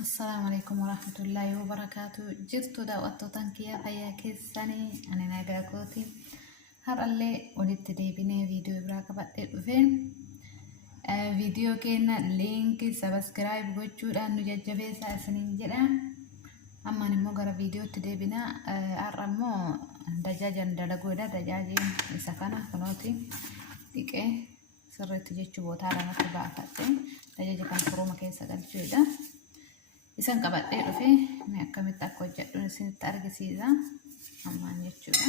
السلام عليكم ورحمة الله وبركاته. جرت دعوتك كيا فيا كيساني أنا ناقاكوتي هر اللي ولدت دي بني فيديو براك بعد فين فيديو كنا لينك سبسكرايب وجود أنو ججبه ساسنين جدا أما نمو غرا فيديو تدي بنا أرمو دجاجا دلقودا دجاجين سكنا كنوتي ديكي سرت جيتشو بوتالا نتبع فتين دجاجا كان فروما كيسا قلتشودا isan qabadhee dhufe mee akkamitti akka hojjedhu isinitti argisiisa ammaan jechuudha.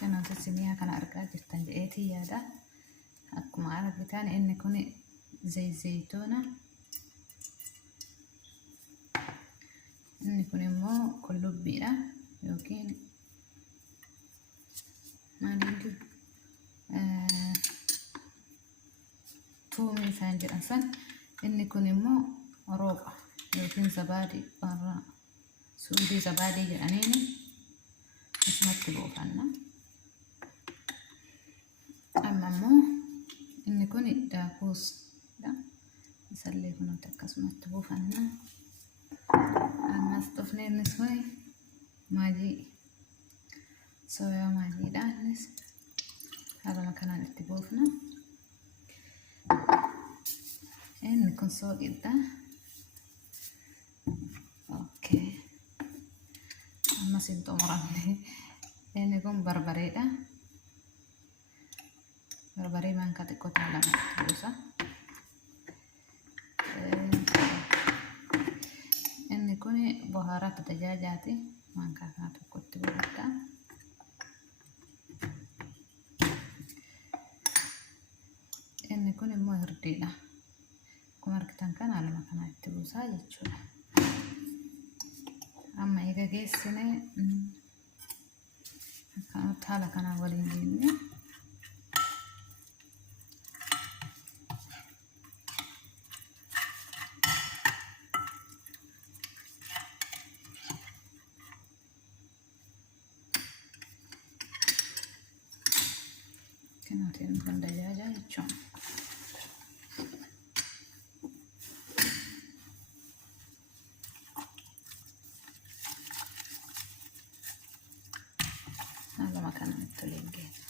Kanaaf isiniyaa kana argaa jirtan jedheetii yaada. Akkuma argitan inni kun zayitoona. Inni kun immoo qullubbiidha yookiin maaliitu tuumii isaan jedhan san. Inni kun immoo rooba yookiin zabaadii warra suudii zabaadii jedhaniini isumatti buufanna. Amma immoo inni kun daakuudha. Isallee kunuuti akkasumatti buufanna. Ammas dhufnee innis kun maajii soya majiidhaanis haaluma kanaan itti buufna. Inni kun sooqidha. Okay. Ammas hin xumuramne. Inni kun barbareedha. Barbaree maankaa xiqqootaa lama itti buusa. Inni kun bohaaraatti tajaajaati. Maankaa kana tokko itti buufadha. Inni kun immoo hirdiidha. Akkuma argitan kana haaluma kanaa itti buusaa jechuudha. Amma eega geessine akkanatti haala kanaa waliin geenne kanaatiin kan dajaajaa jechuudha. Haaluma kanaan itti waliin geessa.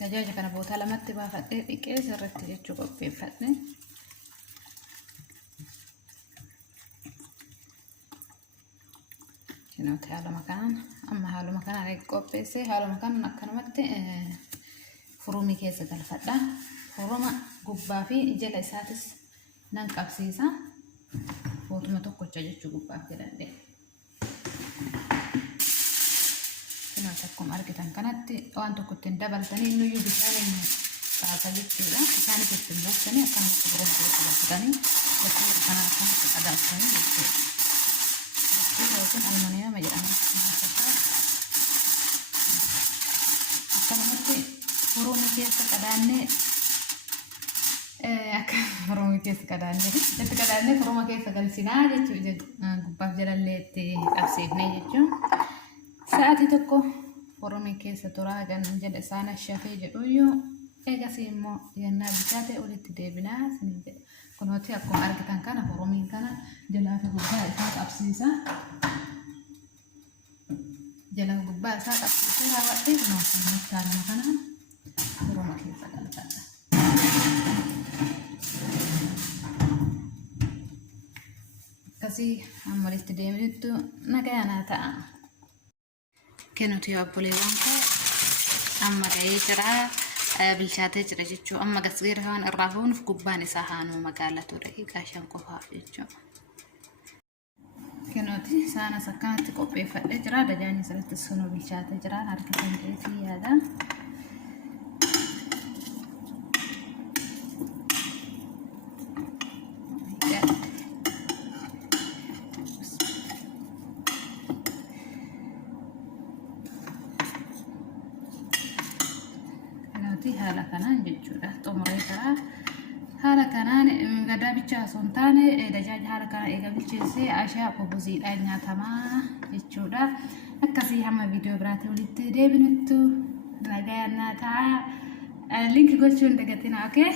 Tajaaja kana bootaa lamatti baafadhee dhiqee sirriitti jechuu qopheeffadhe. Kinooti haaluma kanaan amma haaluma kanaan qopheessee haaluma kanaan akkanumatti furumii keessa galfadha. Furuma gubbaa fi jala isaatis nan qabsiisa. Bootuma tokkocha jechuu gubbaaf jedhadhe. Akkuma argitan kanatti waan tokko ittiin dabaltanii nuyyuu bishaan kaasa jechuudha. Bishaan ittiin buuftanii akkanatti burree qabatanii bakka kana akkanatti qadaasanii jechuudha. Bakki yookiin aluminiyeema jedhama. Akkanumatti furumii keessa qadaannee itti qadaannee furuma keessa galchinaa jechuudha. Gubbaaf jalallee itti qabsiifnee jechuudha. Sa'aatii tokko furumii keessa turaa kan jedhe isaan ashafee jedhuyyuu eegasii immoo yennaa bishaate olitti deebinaa isiniin jedhe. Kunooti akkuma argitan kana furumiin kana jalaa fi gubbaa isaa qabsiisa. Jala gubbaa isaa qabsiisee raawwadhee kunuunsa haaluma kanaan furuma keessa galfadha. Akkasii amma walitti deemnittu nagayanaa ta'a. Kenuti obboleewwan koo amma ga'ee jira bilchaatee jira jechuudha. Amma gasgeera waan irraa fuunuuf gubbaan isaa haanuu magaalatu daqiiqaa 5 qofaaf jechuudha. Kenuti isaanas akkanatti qopheeffadhee jira. Dajaajni sirriitti sunuu bilchaatee jira. Harkisan ta'eetii yaada. haala kanaan jechuudha. Xumuree karaa haala kanaan gadaa bichaa osoo hin taane dajaaj haala kanaan eega bilcheessee ashaa kobuziidhaan nyaatamaa jechuudha. Akkasii hamma viidiyoo biraatii walitti deebinuttu nagayaan naataa linki gochuun dagatina. Okay.